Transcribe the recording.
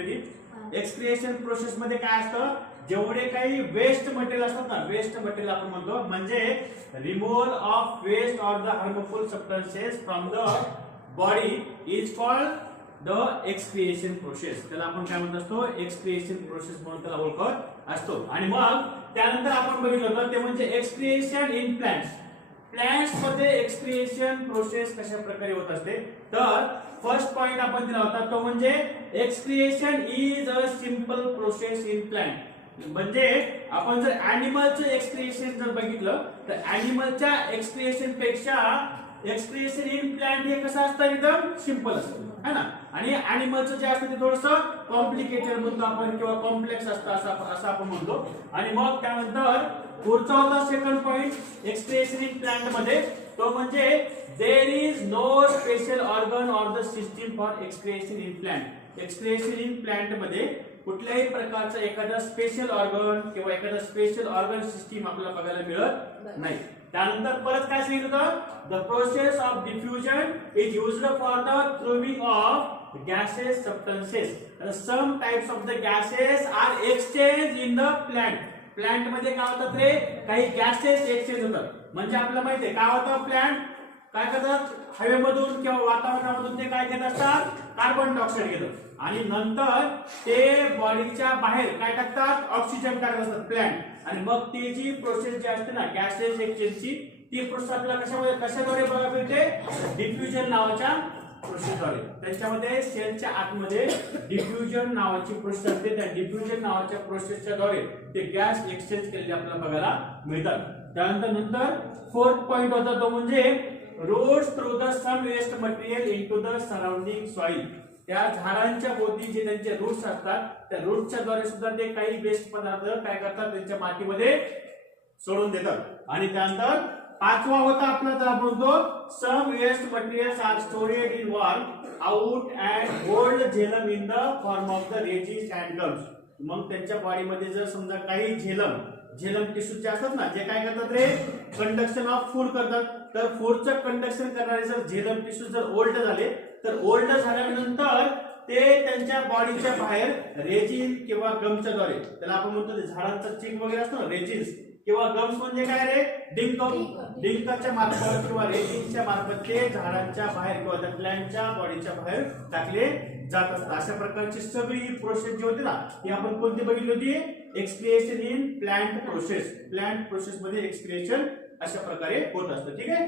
कधी excretion process मध्ये काय असतं, जेवढे काही वेस्ट मटेरियल असतात ना, वेस्ट मटेरियल आपण म्हणतो, म्हणजे removal of waste or the harmful substances from the body is called the excretion process. त्याला आपण काय म्हणत असतो, एक्सक्रिएशन प्रोसेस म्हणून त्याला ओळखत असतो. आणि मग त्यानंतर आपण बघितलं होतं ते म्हणजे एक्सक्रिएशन इन प्लांट्स. प्लांट्स मध्ये एक्सक्रिएशन प्रोसेस कशा प्रकारे होत असते, तर फर्स्ट पॉइंट आपण दिला होता तो म्हणजे excretion is a simple process in plant. म्हणजे आपण जर अॅनिमलचं एक्सक्रिएशन जर बघितलं तर अॅनिमलच्या एक्सक्रिएशन पेक्षा एक्सक्रिएशन इन प्लांट हे कसं असतं, एकदम सिंपल असतं है ना. आणि अॅनिमलचं जे असतं ते थोडंसं कॉम्प्लिकेटेड म्हणतो आपण किंवा कॉम्प्लेक्स असतं असं आपण म्हणतो. आणि मग त्यानंतर पुढचा होता second point excretion in plant मध्ये, तो म्हणजे there is no special organ or the system for excretion in plant. Excretion in plant मध्ये कुठल्याही प्रकारचं एखादा स्पेशल ऑर्गन किंवा एखादा स्पेशल ऑर्गन सिस्टीम आपल्याला बघायला मिळत नाही. त्यानंतर परत काय सांगितलं होतं, the process of diffusion is used for the throwing of gases substances. Some types of the gases are exchange in the plant. Plant मध्ये काय होतात रे, काही गॅसेस एक्सचेंज होतात. म्हणजे आपल्याला माहिती आहे काय होतं, प्लांट काय करतात, हवेमधून किंवा वातावरणामधून ते काय घेत असतात, कार्बन डायऑक्साईड घेतात आणि नंतर ते बॉडीच्या बाहेर काय टाकतात, ऑक्सिजन टाकत असतात प्लांट. आणि मग ती जी प्रोसेस जी असते ना गॅसेस एक्सचेंजची, ती प्रोसेस आपल्याला कशाद्वारे बघायला मिळते, डिफ्युजन नावाच्या प्रोसेसद्वारे. त्याच्यामध्ये सेलच्या आतमध्ये डिफ्युजन नावाची प्रोसेस असते. त्या डिफ्युजन नावाच्या प्रोसेसच्या द्वारे ते गॅस एक्सचेंज केलेले आपल्याला बघायला मिळतात. त्यानंतर फोर्थ पॉइंट होता तो म्हणजे rods through the some waste material into the surrounding soil. त्या झाडांच्या भोवती जे त्यांचे रूट्स असतात त्या रूट्सच्या द्वारे सुद्धा ते काही वेस्ट पदार्थ काय करतात, त्यांच्या मातीमध्ये सोडून देतात. आणि त्यानंतर पाचवा होता आपला तर आपण म्हणतो some waste materials are stored in wall out and hold xylem in the form of the resins and gums. मग त्यांच्या बॉडीमध्ये जर समजा काही झेलम टिश्यूचे असतात ना, जे काय करतात रे, कंडक्शन ऑफ फूड करतात. तर फूडचं कंडक्शन करणारे जर झेलम टिश्यू जर ओल्ड झाले तर ओल्ड झाल्यानंतर ते त्यांच्या बॉडीच्या बाहेर रेजिन किंवा गमच्या द्वारे, त्याला आपण म्हणतो ते झाडांचा चिक वगैरे असतो ना, रेजिन्स किंवा गम्स म्हणजे काय रे, डिंकच्या मार्फत किंवा रेजिन्सच्या मार्फत ते झाडांच्या बाहेर किंवा त्या प्लांटच्या बॉडीच्या बाहेर टाकले जात असतात. अशा प्रकारची सगळी प्रोसेस जी होती ना ती आपण कोणती बघितली होती, excretion in plant process. Plant process मध्ये एक्सक्रिएशन अशा प्रकारे होत असतं. ठीक आहे.